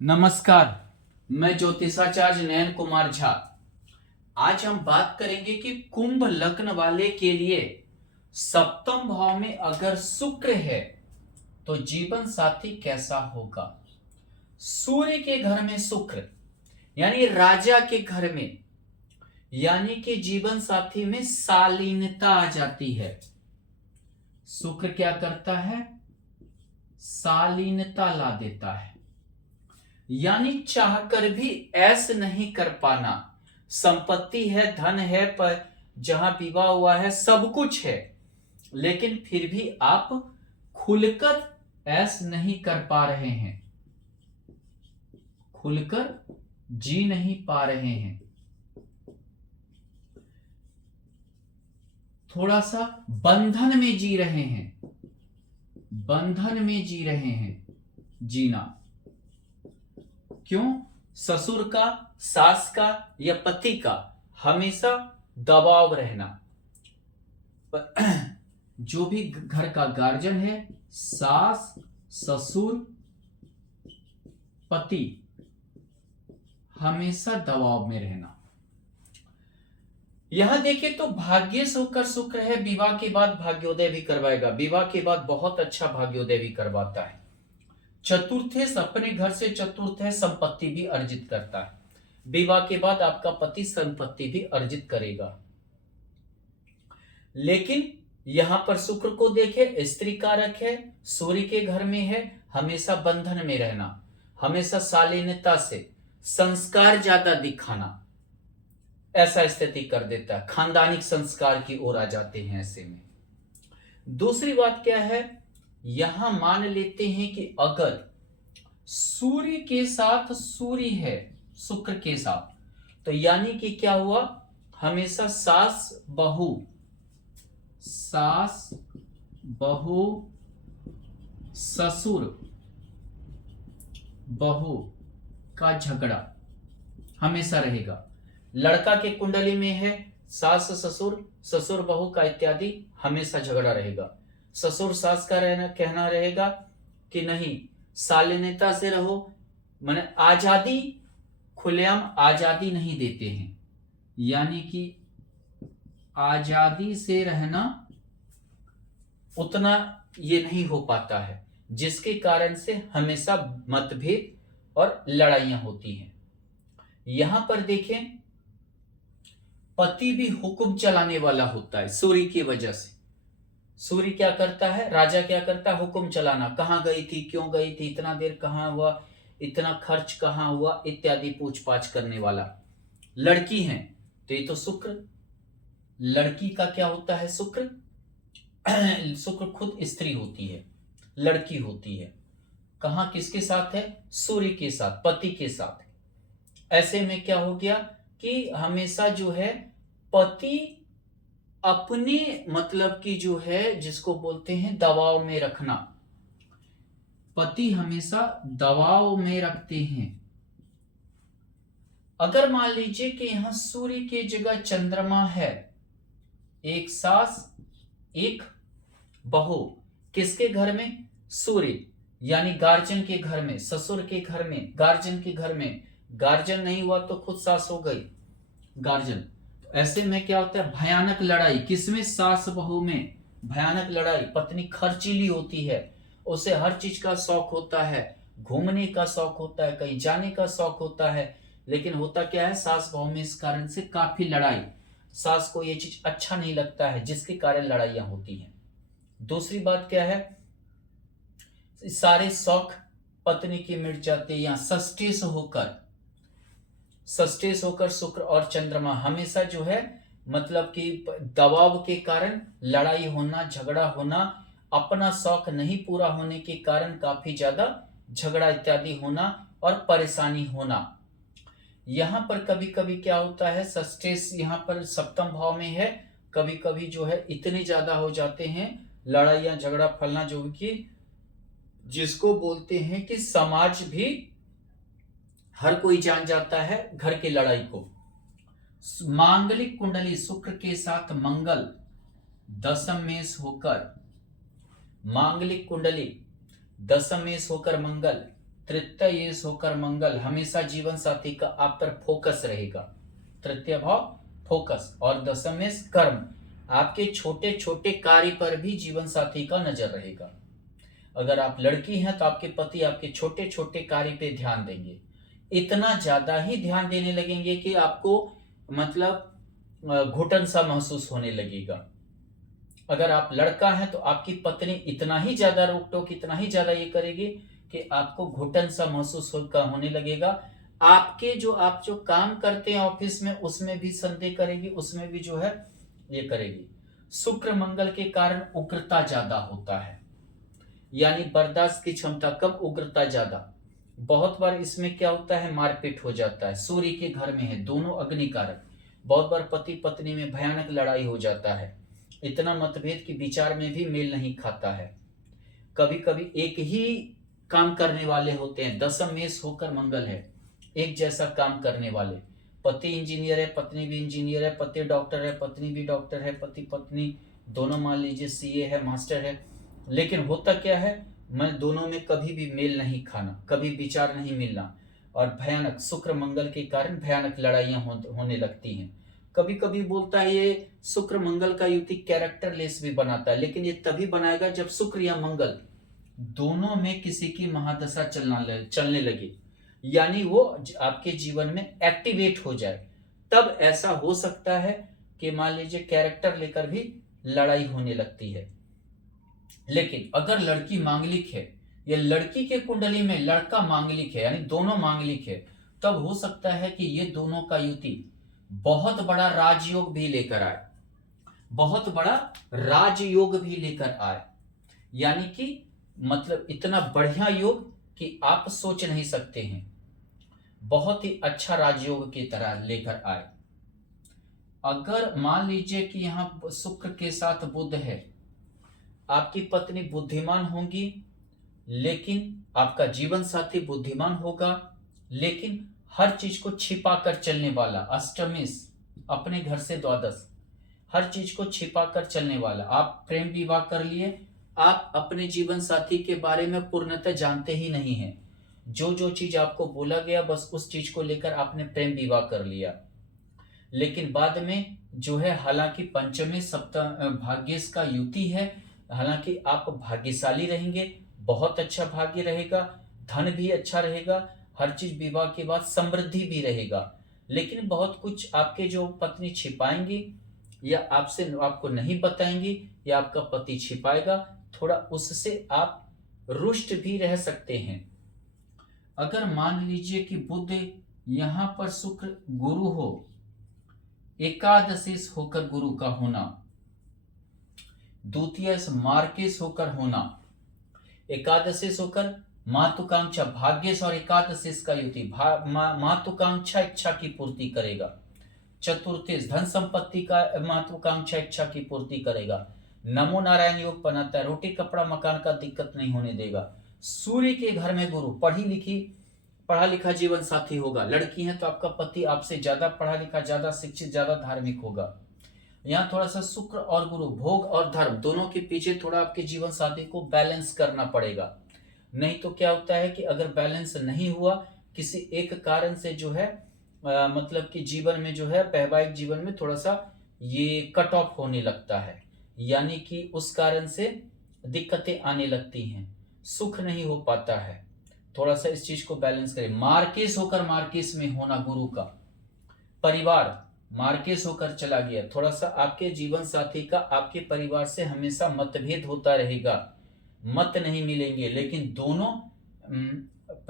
नमस्कार, मैं ज्योतिषाचार्य नयन कुमार झा। आज हम बात करेंगे कि कुंभ लग्न वाले के लिए सप्तम भाव में अगर शुक्र है तो जीवन साथी कैसा होगा। सूर्य के घर में शुक्र यानी राजा के घर में, यानी कि जीवन साथी में शालीनता आ जाती है। शुक्र क्या करता है? शालीनता ला देता है, यानी चाहकर भी ऐस नहीं कर पाना। संपत्ति है, धन है, पर जहां विवाह हुआ है सब कुछ है, लेकिन फिर भी आप खुलकर ऐस नहीं कर पा रहे हैं, खुलकर जी नहीं पा रहे हैं। थोड़ा सा बंधन में जी रहे हैं, बंधन में जी रहे हैं। जीना क्यों? ससुर का, सास का या पति का हमेशा दबाव रहना। जो भी घर का गार्जियन है, सास, ससुर, पति, हमेशा दबाव में रहना। यहां देखें तो भाग्य से होकर शुक्र है, विवाह के बाद भाग्योदय भी करवाएगा। विवाह के बाद बहुत अच्छा भाग्योदय भी करवाता है। चतुर्थ अपने घर से चतुर्थ है, संपत्ति भी अर्जित करता है। विवाह के बाद आपका पति संपत्ति भी अर्जित करेगा। लेकिन यहां पर शुक्र को देखे, स्त्री कारक है, सूर्य के घर में है, हमेशा बंधन में रहना, हमेशा शालीनता से संस्कार ज्यादा दिखाना, ऐसा स्थिति कर देता है। खानदानिक संस्कार की ओर आ जाते हैं ऐसे में। दूसरी बात क्या है, यहां मान लेते हैं कि अगर सूर्य के साथ सूर्य है, शुक्र के साथ, तो यानी कि क्या हुआ, हमेशा सास बहू ससुर बहू का झगड़ा हमेशा रहेगा। लड़का के कुंडली में है सास ससुर, ससुर बहू का इत्यादि, हमेशा झगड़ा रहेगा। ससुर सास का कहना रहेगा कि नहीं, शालीनता से रहो, माने आजादी, खुलेआम आजादी नहीं देते हैं, यानी कि आजादी से रहना उतना ये नहीं हो पाता है, जिसके कारण से हमेशा मतभेद और लड़ाइयां होती हैं। यहां पर देखें, पति भी हुक्म चलाने वाला होता है सूर्य की वजह से। सूर्य क्या करता है, राजा क्या करता है, हुक्म चलाना। कहां गई थी, क्यों गई थी, इतना देर कहां हुआ, इतना खर्च कहां हुआ, इत्यादि पूछपाछ करने वाला। लड़की है तो ये तो शुक्र, लड़की का क्या होता है, शुक्र। शुक्र खुद स्त्री होती है, लड़की होती है। कहां किसके साथ है, सूर्य के साथ, पति के साथ। ऐसे में क्या हो गया कि हमेशा जो है पति अपने मतलब की जो है, जिसको बोलते हैं दबाव में रखना, पति हमेशा दबाव में रखते हैं। अगर मान लीजिए कि यहां सूर्य की जगह चंद्रमा है, एक सास एक बहू, किसके घर में, सूर्य, यानी गार्जियन के घर में, ससुर के घर में, गार्जियन के घर में। गार्जियन नहीं हुआ तो खुद सास हो गई, गार्जियन। ऐसे में क्या होता है, भयानक लड़ाई, किसमें, सास बहू में भयानक लड़ाई। पत्नी खर्चीली होती है, उसे हर चीज का शौक होता है, घूमने का शौक होता है, कहीं जाने का शौक होता है, लेकिन होता क्या है, सास बहू में इस कारण से काफी लड़ाई। सास को ये चीज अच्छा नहीं लगता है, जिसके कारण लड़ाइयां होती हैं। दूसरी बात क्या है, सारे शौक पत्नी की मिट जाते हैं। या सस्टेस होकर शुक्र और चंद्रमा हमेशा जो है, मतलब कि दबाव के कारण लड़ाई होना, झगड़ा होना, अपना शौक नहीं पूरा होने के कारण काफी ज्यादा झगड़ा इत्यादि होना और परेशानी होना। यहां पर कभी कभी क्या होता है, सस्टेस यहां पर सप्तम भाव में है, कभी कभी जो है इतने ज्यादा हो जाते हैं लड़ाइयां, झगड़ा फलना, जो कि जिसको बोलते हैं कि समाज भी, हर कोई जान जाता है घर की लड़ाई को। मांगलिक कुंडली शुक्र के साथ मंगल दशम में होकर, मांगलिक कुंडली दशम में होकर मंगल तृतीयेश होकर मंगल, हमेशा जीवन साथी का आप पर फोकस रहेगा। तृतीय भाव फोकस, और दशमेश कर्म, आपके छोटे छोटे कार्य पर भी जीवन साथी का नजर रहेगा। अगर आप लड़की हैं तो आपके पति आपके छोटे छोटे कार्य पे ध्यान देंगे, इतना ज्यादा ही ध्यान देने लगेंगे कि आपको मतलब घुटन सा महसूस होने लगेगा। अगर आप लड़का हैं तो आपकी पत्नी इतना ही ज्यादा रोक टोक, इतना ही ज्यादा ये करेगी कि आपको घुटन सा महसूस होने लगेगा। आप जो काम करते हैं ऑफिस में, उसमें भी संदेह करेगी, उसमें भी जो है ये करेगी। शुक्र मंगल के कारण उग्रता ज्यादा होता है, यानी बर्दाश्त की क्षमता कम, उग्रता ज्यादा। बहुत बार इसमें क्या होता है, मारपीट हो जाता है। सूर्य के घर में है, दोनों अग्नि कारक। बहुत बार पति पत्नी में भयानक लड़ाई हो जाता है, इतना मतभेद कि विचार में भी मेल नहीं खाता है। कभी कभी एक ही काम करने वाले होते हैं, दशम मेष होकर मंगल है, एक जैसा काम करने वाले। पति इंजीनियर है, पत्नी भी इंजीनियर है, पति डॉक्टर है, पत्नी भी डॉक्टर है, पति पत्नी दोनों मान लीजिए सीए है, मास्टर है। लेकिन होता क्या है, मैं दोनों में कभी भी मेल नहीं खाना, कभी विचार नहीं मिलना, और भयानक शुक्र मंगल के कारण भयानक लड़ाइयां होने लगती हैं। कभी कभी बोलता है ये शुक्र मंगल का युति कैरेक्टर लेस भी बनाता है, लेकिन ये तभी बनाएगा जब शुक्र या मंगल दोनों में किसी की महादशा चलने लगे, यानी वो आपके जीवन में एक्टिवेट हो जाए, तब ऐसा हो सकता है कि मान लीजिए कैरेक्टर लेकर भी लड़ाई होने लगती है। लेकिन अगर लड़की मांगलिक है या लड़की के कुंडली में लड़का मांगलिक है, यानी दोनों मांगलिक है, तब हो सकता है कि ये दोनों का युति बहुत बड़ा राजयोग भी लेकर आए, बहुत बड़ा राजयोग भी लेकर आए, यानी कि मतलब इतना बढ़िया योग कि आप सोच नहीं सकते हैं, बहुत ही अच्छा राजयोग की तरह लेकर आए। अगर मान लीजिए कि यहां शुक्र के साथ बुध है, आपकी पत्नी बुद्धिमान होंगी, लेकिन आपका जीवन साथी बुद्धिमान होगा, लेकिन हर चीज को छिपा कर चलने वाला, अष्टमेश अपने घर से द्वादश, हर चीज को छिपा कर चलने वाला। आप प्रेम विवाह कर लिए, आप अपने जीवन साथी के बारे में पूर्णतः जानते ही नहीं हैं, जो जो चीज आपको बोला गया बस उस चीज को लेकर आपने प्रेम विवाह कर लिया। लेकिन बाद में जो है, हालांकि पंचमी सप्तम भाग्येश का युति है, हालांकि आप भाग्यशाली रहेंगे, बहुत अच्छा भाग्य रहेगा, धन भी अच्छा रहेगा, हर चीज विवाह के बाद समृद्धि भी रहेगा। लेकिन बहुत कुछ आपके जो पत्नी छिपाएंगी या आपको नहीं बताएंगी, या आपका पति छिपाएगा, थोड़ा उससे आप रुष्ट भी रह सकते हैं। अगर मान लीजिए कि बुध यहां पर शुक्र गुरु हो, एकादशेश होकर गुरु का होना, द्वितीय मार्केश होकर होना, एकादशेश होकर महत्वाकांक्षा, भाग्येश और एकादशेश का युति महत्वाकांक्षा इच्छा की पूर्ति करेगा। चतुर्थेश धन संपत्ति का महत्वाकांक्षा इच्छा की पूर्ति करेगा। नमो नारायण योग बनाता है, रोटी कपड़ा मकान का दिक्कत नहीं होने देगा। सूर्य के घर में गुरु, पढ़ा लिखा जीवन साथी होगा। लड़की है तो आपका पति आपसे ज्यादा पढ़ा लिखा, ज्यादा शिक्षित, ज्यादा धार्मिक होगा। यहाँ थोड़ा सा शुक्र और गुरु, भोग और धर्म दोनों के पीछे थोड़ा आपके जीवन साथी को बैलेंस करना पड़ेगा। नहीं तो क्या होता है कि अगर बैलेंस नहीं हुआ, किसी एक कारण से जो है मतलब कि जीवन में जो है, वैवाहिक जीवन में थोड़ा सा ये कट ऑफ होने लगता है, यानी कि उस कारण से दिक्कतें आने लगती हैं, सुख नहीं हो पाता है। थोड़ा सा इस चीज को बैलेंस करें। मार्केश होकर मार्केश में होना गुरु का, परिवार मार्केश होकर चला गया, थोड़ा सा आपके जीवन साथी का आपके परिवार से हमेशा मतभेद होता रहेगा, मत नहीं मिलेंगे। लेकिन दोनों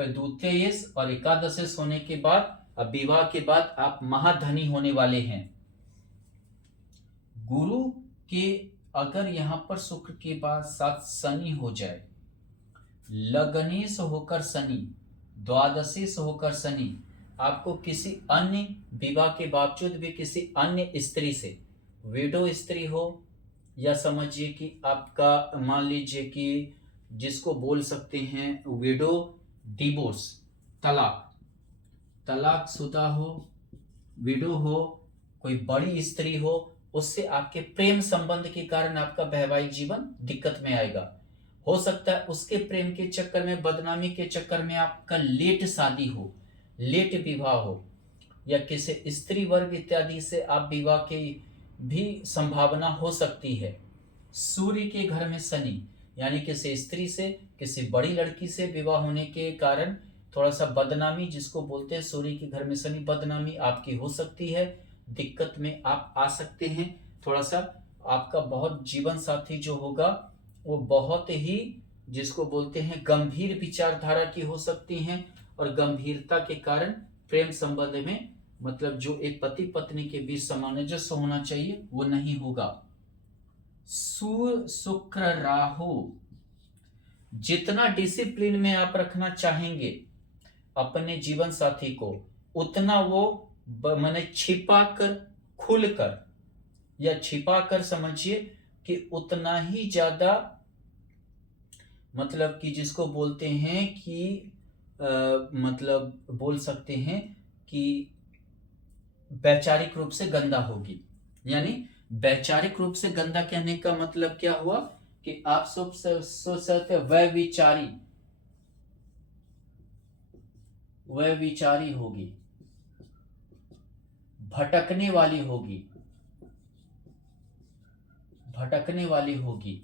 द्वितीयेश और एकादशेश होने के बाद, अब विवाह के बाद आप महाधनी होने वाले हैं। गुरु के अगर यहां पर शुक्र के बाद साथ शनि हो जाए, लग्नेश होकर शनि, द्वादशेश होकर शनि, आपको किसी अन्य विवाह के बावजूद भी किसी अन्य स्त्री से, विडो स्त्री हो, या समझिए कि आपका मान लीजिए कि जिसको बोल सकते हैं विडो, डिवोर्स, तलाक शुदा हो, विडो हो, कोई बड़ी स्त्री हो, उससे आपके प्रेम संबंध के कारण आपका वैवाहिक जीवन दिक्कत में आएगा। हो सकता है उसके प्रेम के चक्कर में, बदनामी के चक्कर में आपका लेट शादी हो, लेट विवाह हो, या किसी स्त्री वर्ग इत्यादि से आप विवाह की भी संभावना हो सकती है। सूर्य के घर में शनि यानी किसी स्त्री से, किसी बड़ी लड़की से विवाह होने के कारण थोड़ा सा बदनामी, जिसको बोलते हैं सूर्य के घर में शनि, बदनामी आपकी हो सकती है, दिक्कत में आप आ सकते हैं। थोड़ा सा आपका बहुत जीवन साथी जो होगा वो बहुत ही, जिसको बोलते हैं गंभीर विचारधारा की हो सकती हैं, और गंभीरता के कारण प्रेम संबंध में, मतलब जो एक पति पत्नी के बीच सामंजस्य होना चाहिए वो नहीं होगा। सूर्य शुक्र राहु, जितना डिसिप्लिन में आप रखना चाहेंगे अपने जीवन साथी को, उतना वो माने छिपा कर, खुल कर, या छिपा कर समझिए कि उतना ही ज्यादा, मतलब कि जिसको बोलते हैं कि मतलब बोल सकते हैं कि वैचारिक रूप से गंदा होगी। यानी वैचारिक रूप से गंदा कहने का मतलब क्या हुआ कि आप सब सोच सकते व्यभिचारी होगी, भटकने वाली होगी।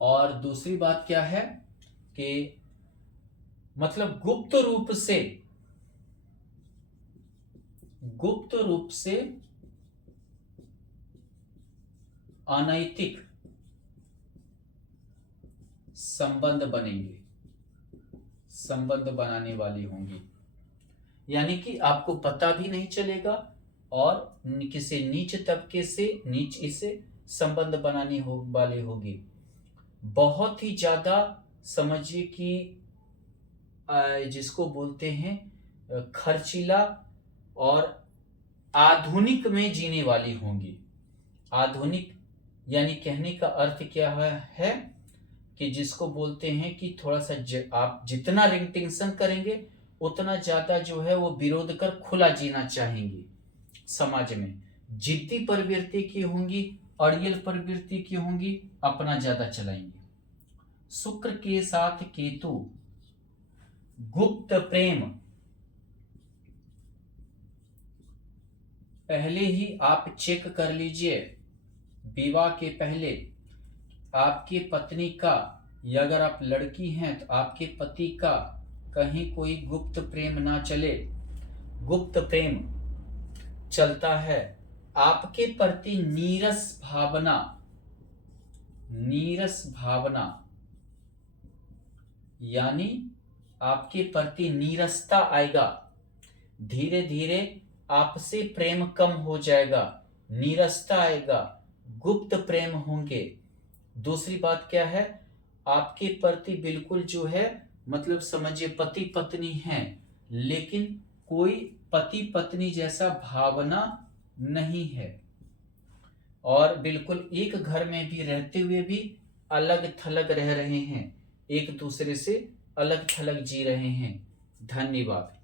और दूसरी बात क्या है कि मतलब गुप्त रूप से अनैतिक संबंध बनाने वाली होंगी। यानी कि आपको पता भी नहीं चलेगा, और किसी नीच तबके से, नीच इसे संबंध बनाने वाली होगी। बहुत ही ज्यादा समझिए कि जिसको बोलते हैं खर्चीला और आधुनिक में जीने वाली होंगी। आधुनिक यानी कहने का अर्थ क्या है कि जिसको बोलते हैं कि थोड़ा सा आप जितना टेंशन करेंगे उतना ज्यादा जो है वो विरोध कर खुला जीना चाहेंगी। समाज में जिद्दी प्रवृत्ति की होंगी, अड़ियल प्रवृत्ति की होंगी, अपना ज्यादा चलाएंगे। शुक्र के साथ केतु, गुप्त प्रेम, पहले ही आप चेक कर लीजिए विवाह के पहले आपके पत्नी का, या अगर आप लड़की हैं तो आपके पति का कहीं कोई गुप्त प्रेम ना चले। गुप्त प्रेम चलता है, आपके प्रति नीरस भावना यानी आपके प्रति नीरसता आएगा, धीरे धीरे आपसे प्रेम कम हो जाएगा, नीरसता आएगा, गुप्त प्रेम होंगे। दूसरी बात क्या है, आपके प्रति बिल्कुल जो है मतलब समझिए पति पत्नी हैं, लेकिन कोई पति पत्नी जैसा भावना नहीं है, और बिल्कुल एक घर में भी रहते हुए भी अलग थलग रह रहे हैं, एक दूसरे से अलग थलग जी रहे हैं। धन्यवाद।